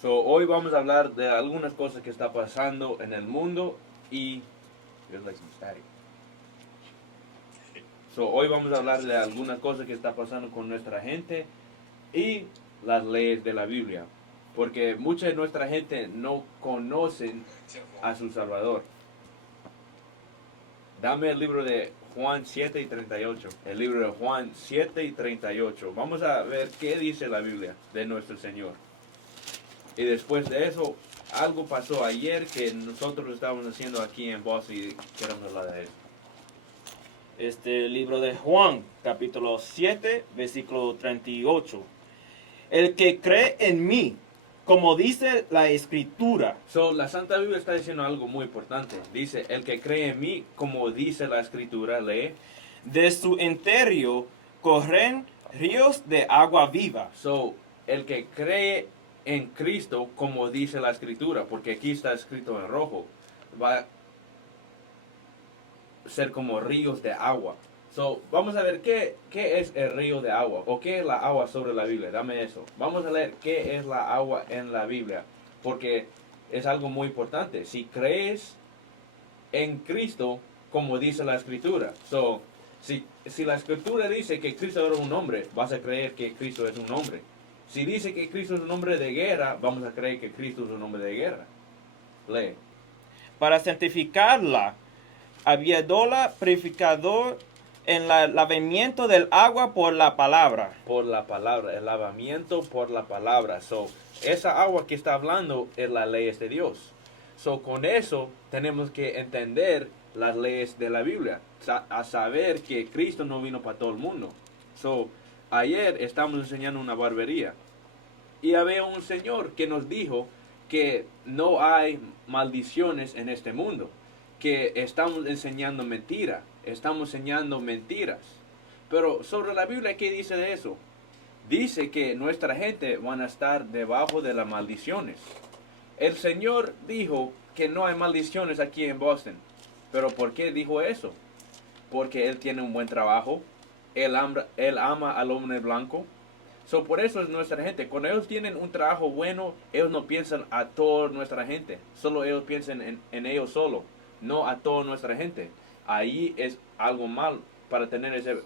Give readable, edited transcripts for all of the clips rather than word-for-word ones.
So, hoy vamos a hablar de algunas cosas que está pasando en el mundo y... There's like some static. So, hoy vamos a hablar de algunas cosas que está pasando con nuestra gente y las leyes de la Biblia. Porque mucha de nuestra gente no conocen a su Salvador. Dame el libro de Juan 7 y 38. El libro de Juan 7 y 38. Vamos a ver qué dice la Biblia de nuestro Señor. Y después de eso, algo pasó ayer que nosotros estábamos haciendo aquí en Boston y queremos hablar de eso. Libro de Juan, capítulo 7, versículo 38. El que cree en mí, como dice la escritura. So, la Santa Biblia está diciendo algo muy importante. Dice, el que cree en mí, como dice la Escritura, lee. De su interior corren ríos de agua viva. So, el que cree en Cristo, como dice la Escritura, porque aquí está escrito en rojo, va a ser como ríos de agua. So, vamos a ver qué es el río de agua o qué es la agua sobre la Biblia. Dame eso. Vamos a leer qué es la agua en la Biblia, porque es algo muy importante. Si crees en Cristo, como dice la Escritura. So, si la Escritura dice que Cristo era un hombre, vas a creer que Cristo es un hombre. Si dice que Cristo es un hombre de guerra, vamos a creer que Cristo es un hombre de guerra. Lee. Para santificarla, habiéndola purificador en el lavamiento del agua por la palabra. Por la palabra, el lavamiento por la palabra. So, esa agua que está hablando es la ley de Dios. So, con eso tenemos que entender las leyes de la Biblia, a saber que Cristo no vino para todo el mundo. So, ayer estamos enseñando una barbería y había un señor que nos dijo que no hay maldiciones en este mundo, que estamos enseñando mentira, estamos enseñando mentiras. Pero sobre la Biblia, ¿qué dice de eso? Dice que nuestra gente van a estar debajo de las maldiciones. El Señor dijo que no hay maldiciones aquí en Boston. ¿Pero por qué dijo eso? Porque Él tiene un buen trabajo. Él ama al hombre blanco. So, por eso es nuestra gente. Cuando ellos tienen un trabajo bueno, ellos no piensan a toda nuestra gente. Solo ellos piensan en ellos solo, no a toda nuestra gente. Ahí es algo mal para tener esa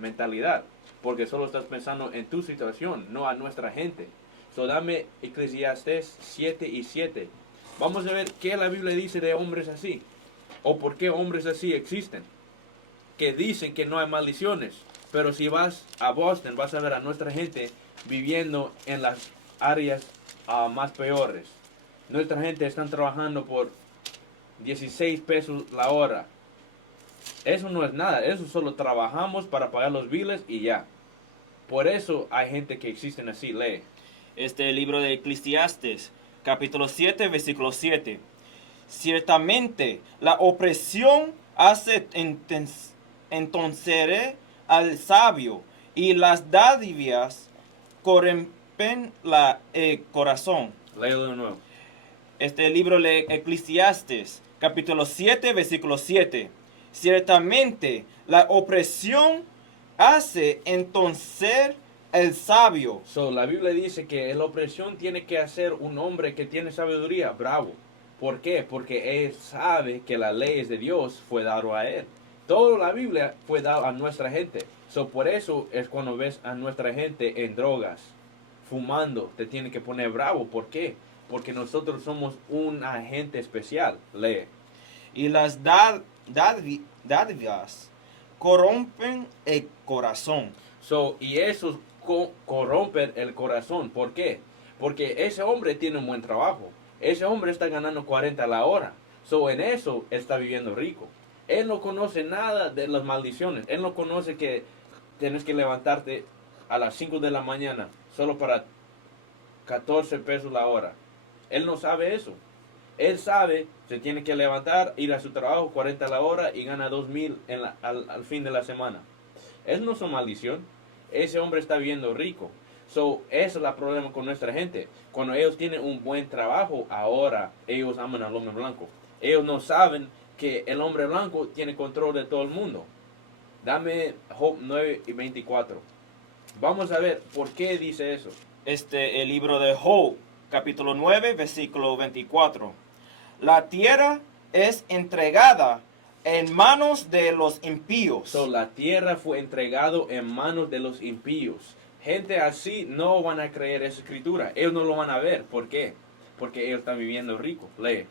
mentalidad. Porque solo estás pensando en tu situación, no a nuestra gente. So, dame Eclesiastés 7 y 7. Vamos a ver qué la Biblia dice de hombres así. O por qué hombres así existen. Que dicen que no hay maldiciones. Pero si vas a Boston, vas a ver a nuestra gente viviendo en las áreas más peores. Nuestra gente está trabajando por 16 pesos la hora. Eso no es nada. Eso solo trabajamos para pagar los biles y ya. Por eso hay gente que existen así. Lee. Libro de Eclesiastes, capítulo 7, versículo 7. Ciertamente la opresión hace entonces al sabio, y las dádivas corrompen el corazón. Léelo de nuevo. Libro de Eclesiastes, capítulo 7, versículo 7. Ciertamente la opresión hace entonces el sabio. So, la Biblia dice que la opresión tiene que hacer un hombre que tiene sabiduría bravo. ¿Por qué? Porque él sabe que las leyes de Dios fue dado a él. Toda la Biblia fue dada a nuestra gente. So, por eso es cuando ves a nuestra gente en drogas, fumando, te tiene que poner bravo. ¿Por qué? Porque nosotros somos un agente especial. Lee. Y las dádivas corrompen el corazón. So, y eso corrompe el corazón. ¿Por qué? Porque ese hombre tiene un buen trabajo. Ese hombre está ganando 40 a la hora. So, en eso está viviendo rico. Él no conoce nada de las maldiciones. Él no conoce que tienes que levantarte a las 5 de la mañana solo para 14 pesos la hora. Él no sabe eso. Él sabe, se tiene que levantar, ir a su trabajo 40 a la hora y gana 2,000 al fin de la semana. Eso no es una maldición. Ese hombre está viviendo rico. So, ese es el problema con nuestra gente. Cuando ellos tienen un buen trabajo, ahora ellos aman al hombre blanco. Ellos no saben que el hombre blanco tiene control de todo el mundo. Dame Job 9 y 24. Vamos a ver por qué dice eso. El libro de Job, capítulo 9, versículo 24. La tierra es entregada en manos de los impíos. So, la tierra fue entregado en manos de los impíos. Gente así no van a creer esa escritura. Ellos no lo van a ver. ¿Por qué? Porque ellos están viviendo rico. Lee.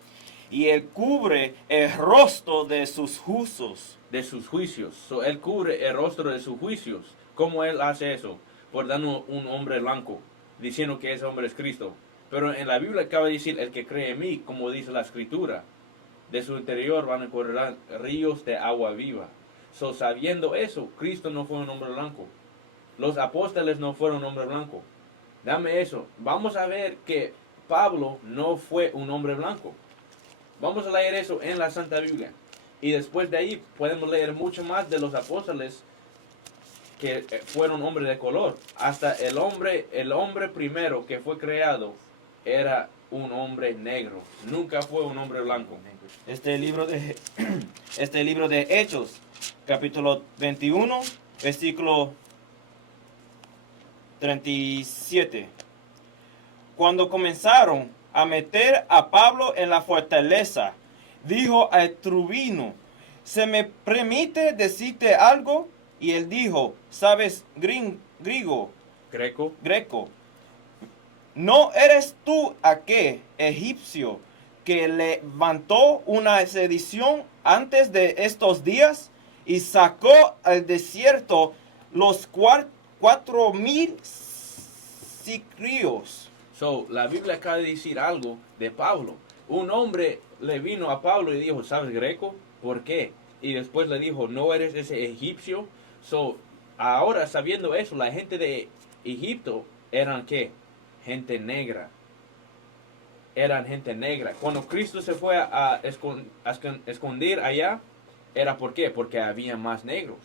Y él cubre el rostro de sus justos. De sus juicios. So, él cubre el rostro de sus juicios. ¿Cómo él hace eso? Por dando un hombre blanco, diciendo que ese hombre es Cristo. Pero en la Biblia acaba de decir, el que cree en mí, como dice la escritura, de su interior van a correr ríos de agua viva. So, sabiendo eso, Cristo no fue un hombre blanco. Los apóstoles no fueron un hombre blanco. Dame eso. Vamos a ver que Pablo no fue un hombre blanco. Vamos a leer eso en la Santa Biblia. Y después de ahí podemos leer mucho más de los apóstoles que fueron hombres de color. Hasta el hombre primero que fue creado era un hombre negro. Nunca fue un hombre blanco. Este libro de Hechos, capítulo 21, versículo 37. Cuando comenzaron a meter a Pablo en la fortaleza, dijo al tribunal: ¿se me permite decirte algo? Y él dijo: ¿sabes griego? Greco. ¿No eres tú aquel egipcio que levantó una sedición antes de estos días y sacó al desierto los 4,000 sicarios? So, la Biblia acaba de decir algo de Pablo. Un hombre le vino a Pablo y dijo, ¿sabes greco? ¿Por qué? Y después le dijo, ¿no eres ese egipcio? So, ahora sabiendo eso, la gente de Egipto eran ¿qué? Gente negra. Eran gente negra. Cuando Cristo se fue a esconder allá, ¿era por qué? Porque había más negros.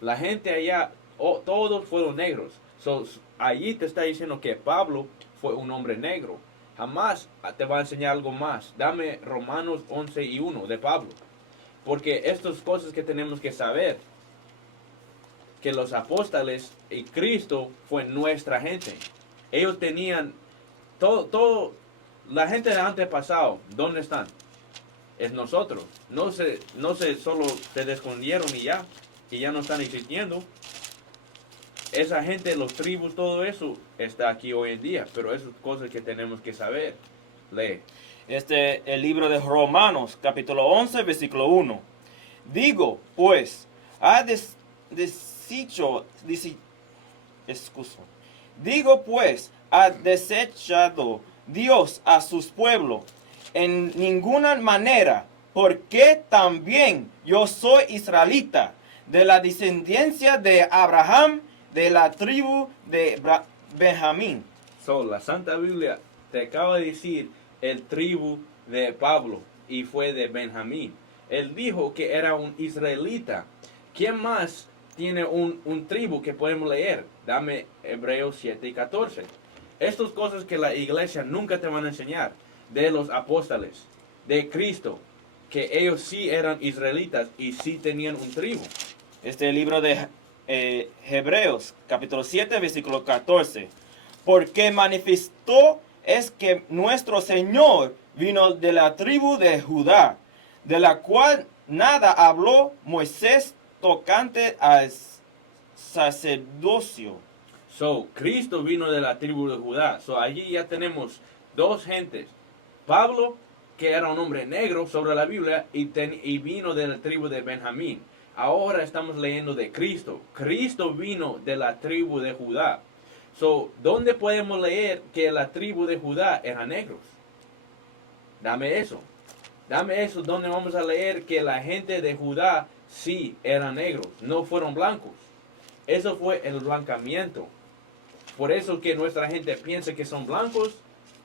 La gente allá, todos fueron negros. So, allí te está diciendo que Pablo fue un hombre negro. Jamás te va a enseñar algo más. Dame Romanos 11:1 de Pablo. Porque estas cosas que tenemos que saber, que los apóstoles y Cristo fue nuestra gente. Ellos tenían todo la gente del antepasado, ¿dónde están? Es nosotros. No se solo se escondieron y ya no están existiendo. Esa gente, los tribus, todo eso está aquí hoy en día, pero esas cosas que tenemos que saber. Lee. El libro de Romanos, capítulo 11, versículo 1. Digo, pues, ha desechado Dios a sus pueblos en ninguna manera, porque también yo soy israelita, de la descendencia de Abraham, de la tribu de Benjamín. So, la Santa Biblia te acaba de decir el tribu de Pablo y fue de Benjamín. Él dijo que era un israelita. ¿Quién más tiene un tribu que podemos leer? Dame Hebreos 7:14. Estas cosas que la iglesia nunca te van a enseñar. De los apóstoles, de Cristo, que ellos sí eran israelitas y sí tenían un tribu. Libro de Hebreos, capítulo 7, versículo 14. Porque manifestó es que nuestro Señor vino de la tribu de Judá, de la cual nada habló Moisés tocante al sacerdocio. So, Cristo vino de la tribu de Judá. So, allí ya tenemos dos gentes. Pablo, que era un hombre negro sobre la Biblia, y vino de la tribu de Benjamín. Ahora estamos leyendo de Cristo. Cristo vino de la tribu de Judá. So, ¿dónde podemos leer que la tribu de Judá eran negros? Dame eso. Dame eso, donde vamos a leer que la gente de Judá sí eran negros, no fueron blancos. Eso fue el blancamiento. Por eso que nuestra gente piensa que son blancos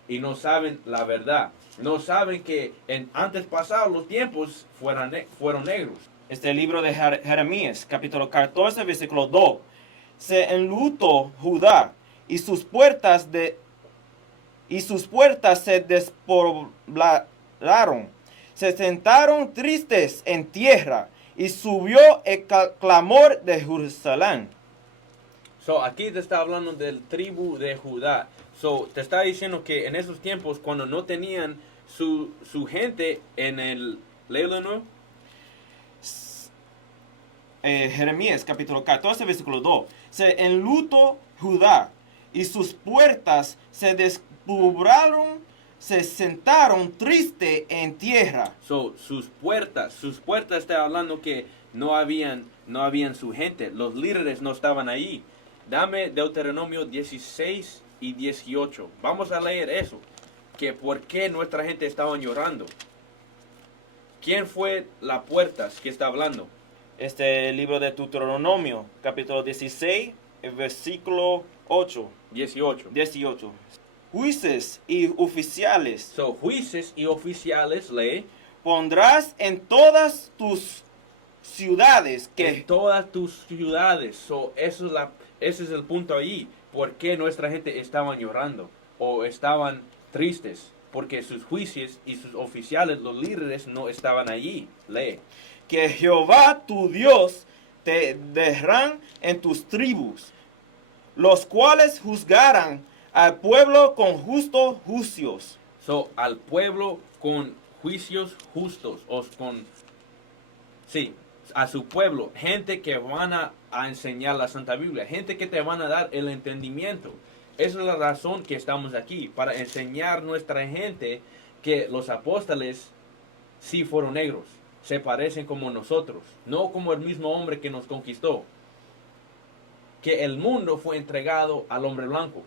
y no saben la verdad. No saben que antes pasados los tiempos fueron negros. Libro de Jeremías, capítulo 14, versículo 2. Se enlutó Judá y sus puertas se despoblaron. Se sentaron tristes en tierra y subió el clamor de Jerusalén. So, aquí te está hablando del tribu de Judá. So, te está diciendo que en esos tiempos, cuando no tenían su gente en el... Léelo de nuevo. Jeremías capítulo 14, versículo 2. Se enlutó Judá y sus puertas se descubraron, se sentaron triste en tierra. So, sus puertas está hablando que no habían su gente, los líderes no estaban ahí. Dame Deuteronomio 16 y 18. Vamos a leer eso, que por qué nuestra gente estaba llorando. ¿Quién fue la puertas que está hablando? Este libro de Deuteronomio, capítulo 16, versículo 8. 18. 18. Jueces y oficiales So, jueces y oficiales, lee, pondrás en todas tus ciudades en que todas tus ciudades. So, ese es el punto ahí. ¿Por qué nuestra gente estaban llorando o estaban tristes? Porque sus jueces y sus oficiales, los líderes, no estaban allí. Lee. que Jehová tu Dios te darán en tus tribus, los cuales juzgarán al pueblo con justos juicios. So, al pueblo con juicios justos, a su pueblo, gente que van a enseñar la Santa Biblia, gente que te van a dar el entendimiento. Esa es la razón que estamos aquí, para enseñar a nuestra gente que los apóstoles sí fueron negros, se parecen como nosotros, no como el mismo hombre que nos conquistó. Que el mundo fue entregado al hombre blanco.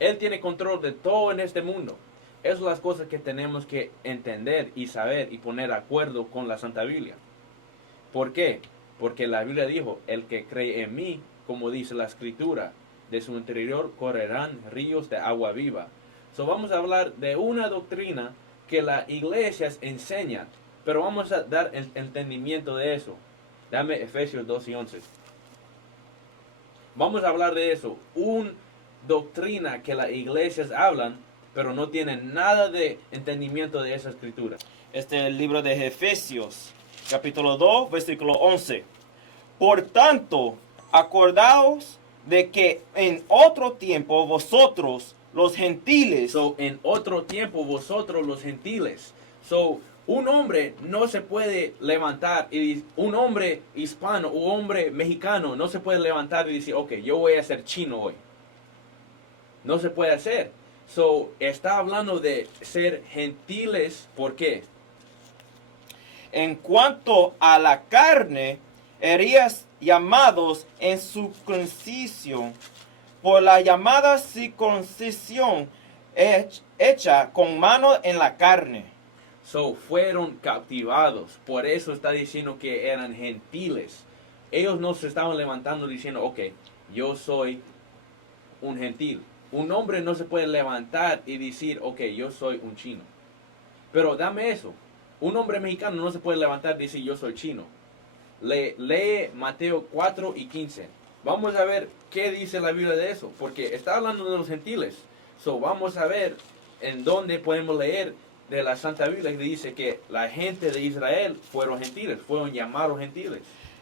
Él tiene control de todo en este mundo. Esas son las cosas que tenemos que entender y saber y poner de acuerdo con la Santa Biblia. ¿Por qué? Porque la Biblia dijo, el que cree en mí, como dice la Escritura, de su interior correrán ríos de agua viva. So, vamos a hablar de una doctrina que las iglesias enseñan, pero vamos a dar el entendimiento de eso. Dame Efesios 2 y 11. Vamos a hablar de eso. Una doctrina que las iglesias hablan, pero no tienen nada de entendimiento de esa escritura. Este es el libro de Efesios, capítulo 2, versículo 11. Por tanto, acordaos de que en otro tiempo vosotros, los gentiles, So, en otro tiempo vosotros los gentiles. So, un hombre no se puede levantar, y un hombre hispano o hombre mexicano no se puede levantar y decir, ok, yo voy a ser chino hoy. No se puede hacer. So, está hablando de ser gentiles, ¿por qué? en cuanto a la carne, erías llamados en circuncisión por la llamada circuncisión hecha con mano en la carne. So, fueron captivados. Por eso está diciendo que eran gentiles. Ellos no se estaban levantando diciendo, ok, yo soy un gentil. Un hombre no se puede levantar y decir, ok, yo soy un chino. Pero dame eso. Un hombre mexicano no se puede levantar y decir, yo soy chino. Lee Mateo 4 y 15. Vamos a ver qué dice la Biblia de eso. Porque está hablando de los gentiles. So, vamos a ver en dónde podemos leer de la Santa Biblia que dice que la gente de Israel fueron gentiles, fueron llamados gentiles.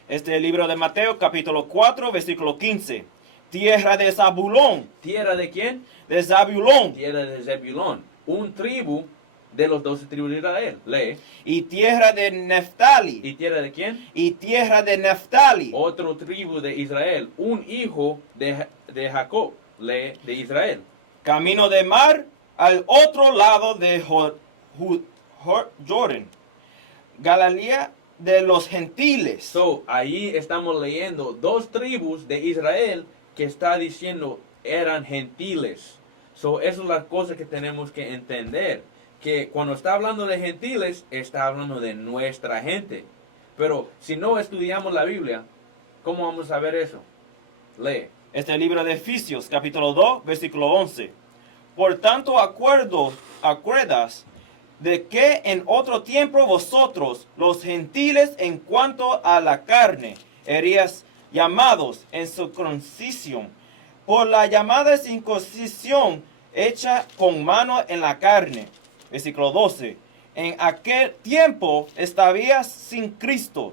Este es el libro de Mateo, capítulo 4, versículo 15. Tierra de Zabulón. ¿Tierra de quién? De Zabulón. Tierra de Zebulón. Un tribu de los 12 tribus de Israel. Lee. Y tierra de Neftali. ¿Y tierra de quién? Y tierra de Neftali. Otro tribu de Israel. Un hijo de Jacob. Lee, de Israel. Camino de mar al otro lado de Jordan. Galilea de los gentiles. So, ahí estamos leyendo dos tribus de Israel que está diciendo eran gentiles. So, eso es la cosa que tenemos que entender. Que cuando está hablando de gentiles, está hablando de nuestra gente. Pero si no estudiamos la Biblia, ¿cómo vamos a ver eso? Lee. Este es el libro de Efesios, capítulo 2, versículo 11. Por tanto, acuerdas de que en otro tiempo vosotros, los gentiles, en cuanto a la carne, eríais llamados en circuncisión, por la llamada circuncisión hecha con mano en la carne. Versículo 12. En aquel tiempo estabais sin Cristo,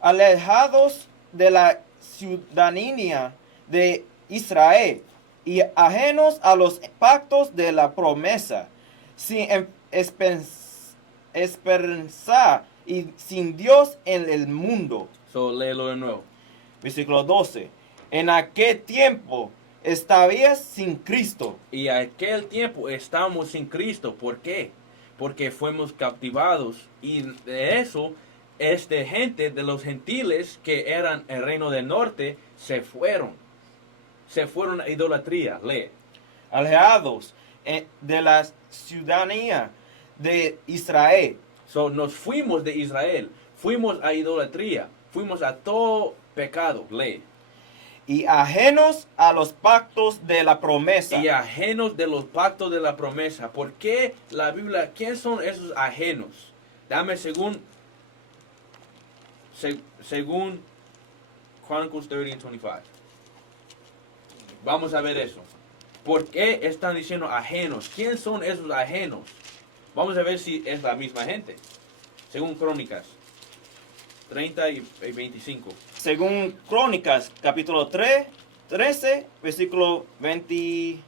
alejados de la ciudadanía de Israel y ajenos a los pactos de la promesa, sin esperanza y sin Dios en el mundo. So, léelo de nuevo. Versículo 12. En aquel tiempo estabais sin Cristo. Y aquel tiempo estamos sin Cristo. ¿Por qué? Porque fuimos cautivados. Y de eso, gente de los gentiles que eran el reino del norte, se fueron. Se fueron a idolatría. Lee. Alejados de la ciudadanía de Israel. So, nos fuimos de Israel. Fuimos a idolatría. Fuimos a todo pecado. Lee. Y ajenos a los pactos de la promesa. Y ajenos de los pactos de la promesa. ¿Por qué la Biblia? ¿Quién son esos ajenos? Dame según Chronicles 30 and 25. Vamos a ver eso. ¿Por qué están diciendo ajenos? ¿Quién son esos ajenos? Vamos a ver si es la misma gente. Según Crónicas 30 y 25. Según Crónicas, capítulo 13, versículo 23.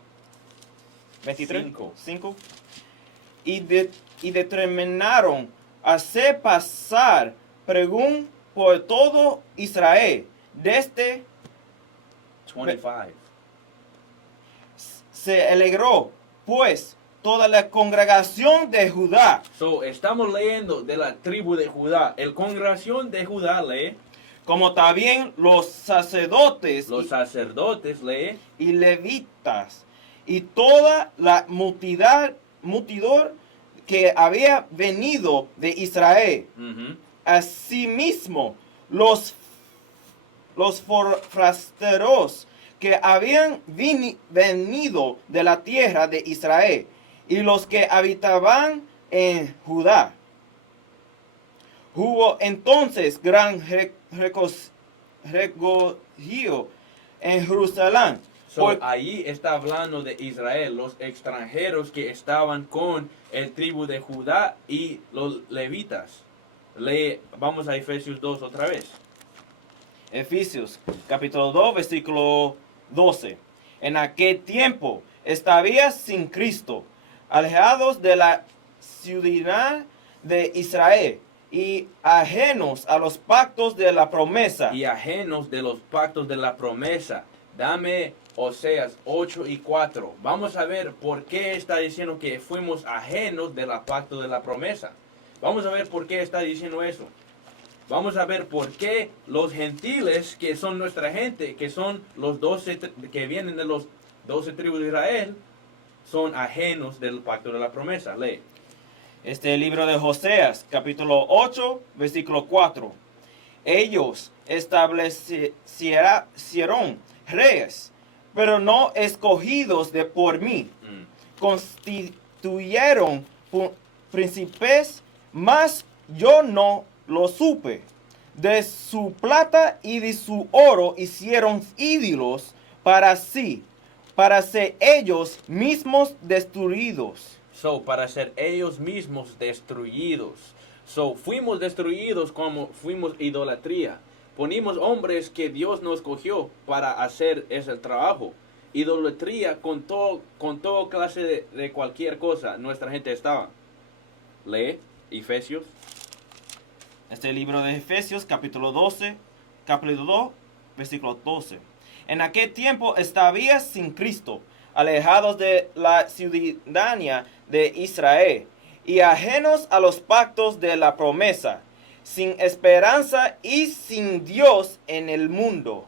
5. Y determinaron hacer pasar pregún por todo Israel, desde 25. se alegró, pues, toda la congregación de Judá. So, estamos leyendo de la tribu de Judá. El congregación de Judá lee. Como también los sacerdotes Los sacerdotes lee. y levitas, y toda la multitud que había venido de Israel. Ujú. Asimismo, los forasteros que habían venido de la tierra de Israel, y los que habitaban en Judá. Hubo entonces gran regocijo en Jerusalén. So, ahí está hablando de Israel, los extranjeros que estaban con el tribu de Judá y los levitas. Vamos a Efesios 2 otra vez. Efesios capítulo 2 versículo 12. En aquel tiempo estabais sin Cristo, alejados de la ciudadanía de Israel y ajenos a los pactos de la promesa. Y ajenos de los pactos de la promesa. Dame Oseas 8 y 4. Vamos a ver por qué está diciendo que fuimos ajenos del pacto de la promesa. Vamos a ver por qué está diciendo eso. Vamos a ver por qué los gentiles, que son nuestra gente, que son los 12, que vienen de los 12 tribus de Israel, son ajenos del pacto de la promesa. Lee. Este libro de Oseas, capítulo 8, versículo 4. Ellos establecieron reyes, pero no escogidos por mí. Constituyeron príncipes, mas yo no lo supe. De su plata y de su oro hicieron ídolos para sí, para ser ellos mismos destruidos. So, para ser ellos mismos destruidos. So, fuimos destruidos como fuimos idolatría. Ponimos hombres que Dios nos escogió para hacer ese trabajo. Idolatría con todo clase de cualquier cosa. Nuestra gente estaba. Lee Efesios. Este libro de Efesios, capítulo 12, capítulo 2, versículo 12. En aquel tiempo estabais sin Cristo, alejados de la ciudadanía de Israel, y ajenos a los pactos de la promesa, sin esperanza y sin Dios en el mundo.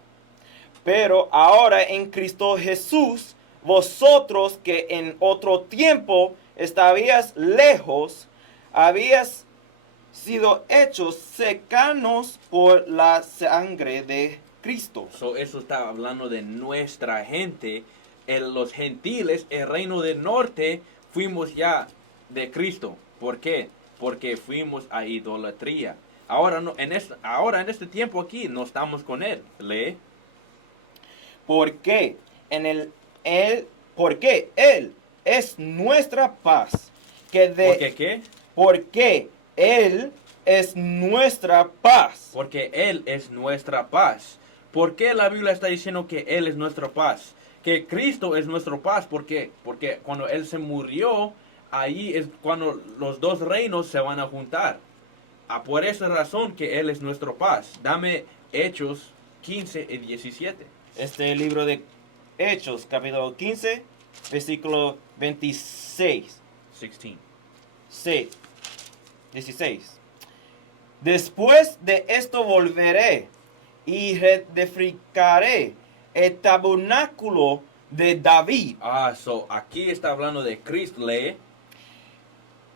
Pero ahora en Cristo Jesús, vosotros que en otro tiempo estabais lejos, habíais sido hechos cercanos por la sangre de Cristo. So, eso está hablando de nuestra gente. Los gentiles, el reino del norte, fuimos ya de Cristo. ¿Por qué? Porque fuimos a idolatría. Ahora en este tiempo aquí no estamos con él. Lee. Porque porque él es nuestra paz. ¿Por qué qué? Porque él es nuestra paz. Porque él es nuestra paz. ¿Por qué la Biblia está diciendo que él es nuestra paz? que Cristo es nuestro paz. Porque cuando Él se murió, ahí es cuando los dos reinos se van a juntar. Por esa razón que Él es nuestro paz. Dame Hechos 15 y 17. Este libro de Hechos, capítulo 15, versículo 26. 16. 16. Después de esto volveré y reedificaré el tabernáculo de David, Aquí está hablando de Cristo, lee.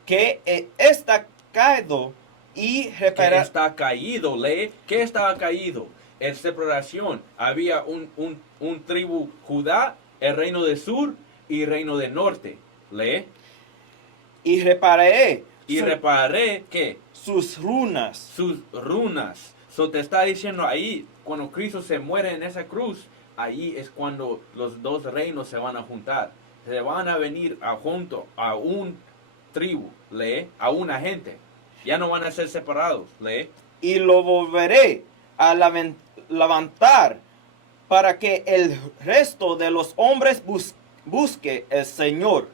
que está caído y Que repararé. está caído, lee. ¿Qué estaba caído? En separación. Había un tribu Judá, el reino del sur y el reino del norte. Lee. Y repararé Y repararé, ¿qué? sus runas. Sus runas. Te está diciendo ahí, cuando Cristo se muere en esa cruz, ahí es cuando los dos reinos se van a juntar. Se van a venir junto a un tribu, lee, a una gente. Ya no van a ser separados, lee. Y lo volveré a levantar para que el resto de los hombres busque el Señor.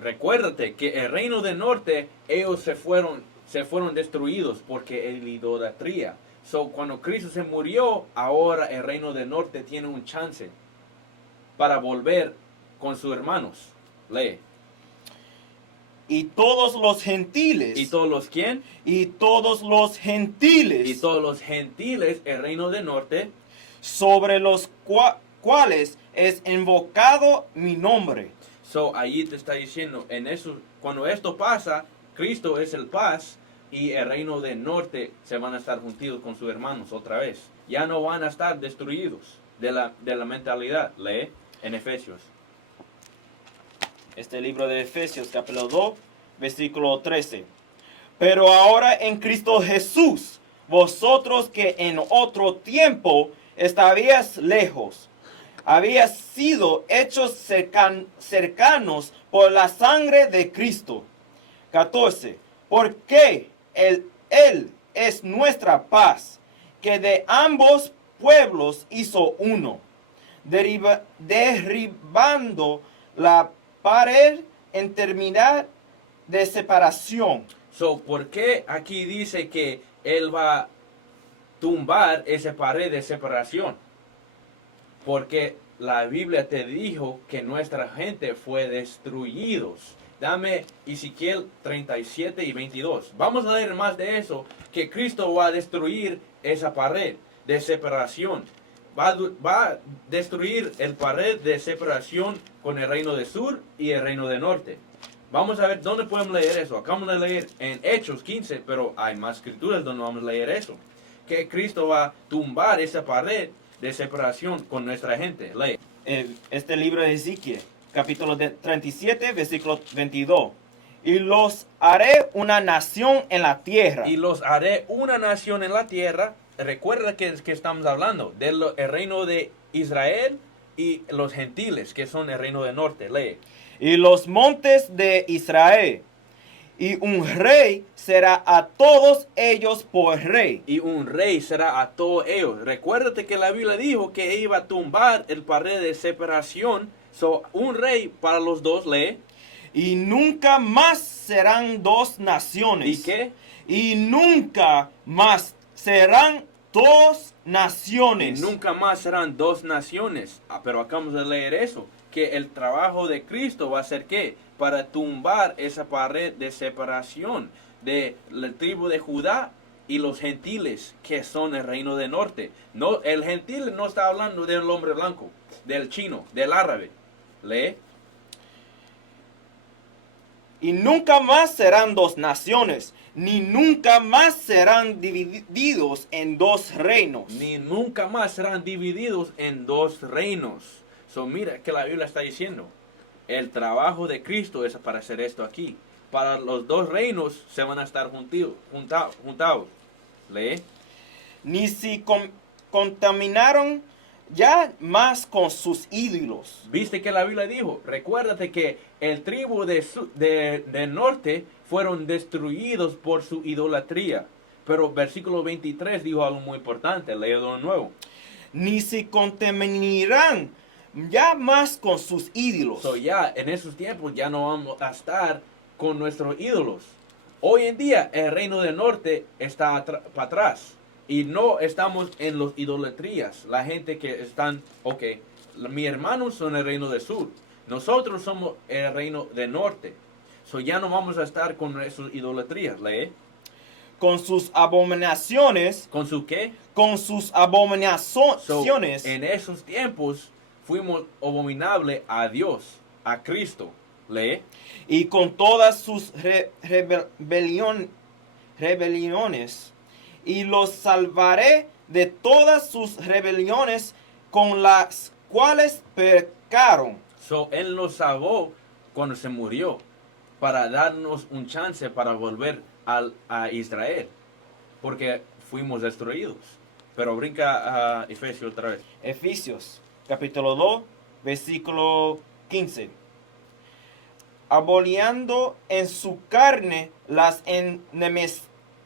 Recuérdate que el reino del norte, ellos se fueron destruidos porque el idolatría. Cuando Cristo se murió, ahora el reino del norte tiene un chance para volver con sus hermanos. Lee. Y todos los gentiles. ¿Y todos los quién? Y todos los gentiles. Y todos los gentiles, el reino del norte, sobre los cuales es invocado mi nombre. Ahí te está diciendo, cuando esto pasa, Cristo es el paz y el reino del norte se van a estar juntidos con sus hermanos otra vez. Ya no van a estar destruidos de la mentalidad. Lee en Efesios. Este libro de Efesios, capítulo 2, versículo 13. Pero ahora en Cristo Jesús, vosotros que en otro tiempo estabais lejos, habías sido hechos cercanos por la sangre de Cristo. 14. Porque Él es nuestra paz, que de ambos pueblos hizo uno, derribando la pared en terminar de separación. ¿Por qué aquí dice que Él va a tumbar esa pared de separación? Porque la Biblia te dijo que nuestra gente fue destruidos. Dame Ezequiel 37 y 22. Vamos a leer más de eso, que Cristo va a destruir esa pared de separación. Va a destruir el pared de separación con el reino del sur y el reino del norte. Vamos a ver dónde podemos leer eso. Acabamos de leer en Hechos 15, pero hay más escrituras donde vamos a leer eso. Que Cristo va a tumbar esa pared de separación con nuestra gente. Lee. Este libro de Ezequiel, capítulo 37, versículo 22. Y los haré una nación en la tierra. Y los haré una nación en la tierra. Recuerda que estamos hablando del reino de Israel y los gentiles, que son el reino del norte. Lee. Y los montes de Israel. Y un rey será a todos ellos por rey. Y un rey será a todos ellos. Recuérdate que la Biblia dijo que iba a tumbar el pared de separación. Un rey para los dos, lee. Y nunca más serán dos naciones. ¿Y qué? Y nunca más serán dos naciones. Y nunca más serán dos naciones. Pero acabamos de leer eso. Que el trabajo de Cristo va a ser ¿qué? Para tumbar esa pared de separación de la tribu de Judá y los gentiles que son el reino del norte. No, el gentil no está hablando del hombre blanco, del chino, del árabe. Lee. Y nunca más serán dos naciones, ni nunca más serán divididos en dos reinos. Ni nunca más serán divididos en dos reinos. Mira que la Biblia está diciendo. El trabajo de Cristo es para hacer esto aquí. Para los dos reinos se van a estar juntados. Lee. Ni si contaminaron ya más con sus ídolos. Viste que la Biblia dijo. Recuérdate que el tribu del norte fueron destruidos por su idolatría. Pero versículo 23 dijo algo muy importante. Léelo de nuevo. Ni si contaminarán ya más con sus ídolos. So ya en esos tiempos ya no vamos a estar con nuestros ídolos. Hoy en día el reino del norte está para atrás y no estamos en las idolatrías. La gente que están, ok, mis hermanos son el reino del sur, nosotros somos el reino del norte. So ya no vamos a estar con esas idolatrías, ¿lee? Con sus abominaciones. ¿Con su qué? Con sus abominaciones. So, en esos tiempos fuimos abominables a Dios, a Cristo, ¿lee? Y con todas sus rebeliones, y los salvaré de todas sus rebeliones con las cuales pecaron. So, Él nos salvó cuando se murió para darnos un chance para volver a Israel, porque fuimos destruidos. Pero brinca a Efesios otra vez. Efesios, capítulo 2, versículo 15. Aboliendo en su carne las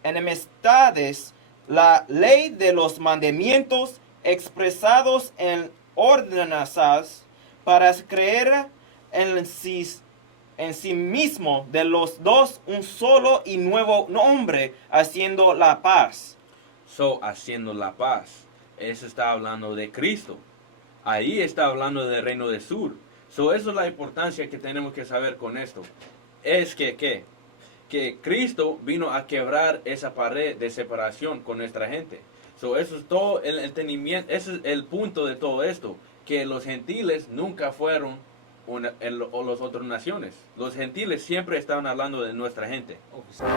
enemistades, la ley de los mandamientos expresados en ordenanzas, para creer en sí mismo de los dos un solo y nuevo hombre, haciendo la paz. So, haciendo la paz. Eso está hablando de Cristo. Ahí está hablando del reino del sur. So, eso es la importancia que tenemos que saber con esto. Es que Cristo vino a quebrar esa pared de separación con nuestra gente. So, eso es todo el entendimiento, ese es el punto de todo esto. Que los gentiles nunca fueron las otras naciones. Los gentiles siempre estaban hablando de nuestra gente.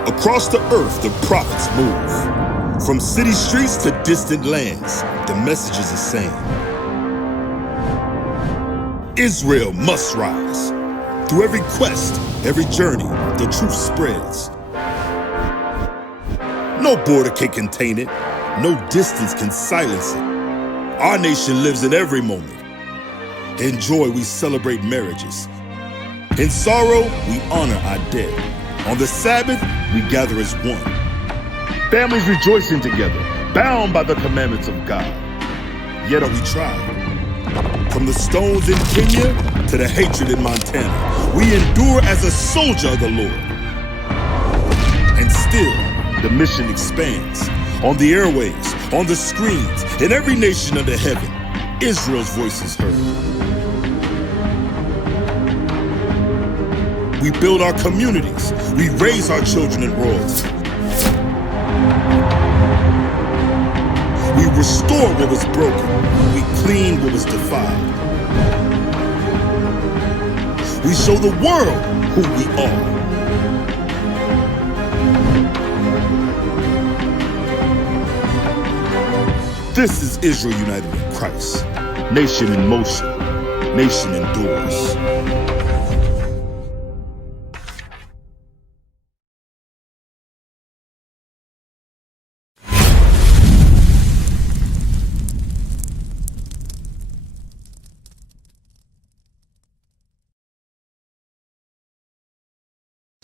Across the earth, the prophets move. From city streets to distant lands, the message is the same. Israel must rise. Through every quest, every journey, the truth spreads. No border can contain it. No distance can silence it. Our nation lives in every moment. In joy, we celebrate marriages. In sorrow, we honor our dead. On the Sabbath, we gather as one. Families rejoicing together, bound by the commandments of God. Yet are we tried. From the stones in Kenya to the hatred in Montana, we endure as a soldier of the Lord. And still, the mission expands. On the airwaves, on the screens, in every nation under heaven, Israel's voice is heard. We build our communities. We raise our children in royalty. We restore what was broken. We clean what was defiled. We show the world who we are. This is Israel united in Christ. Nation in motion. Nation endures.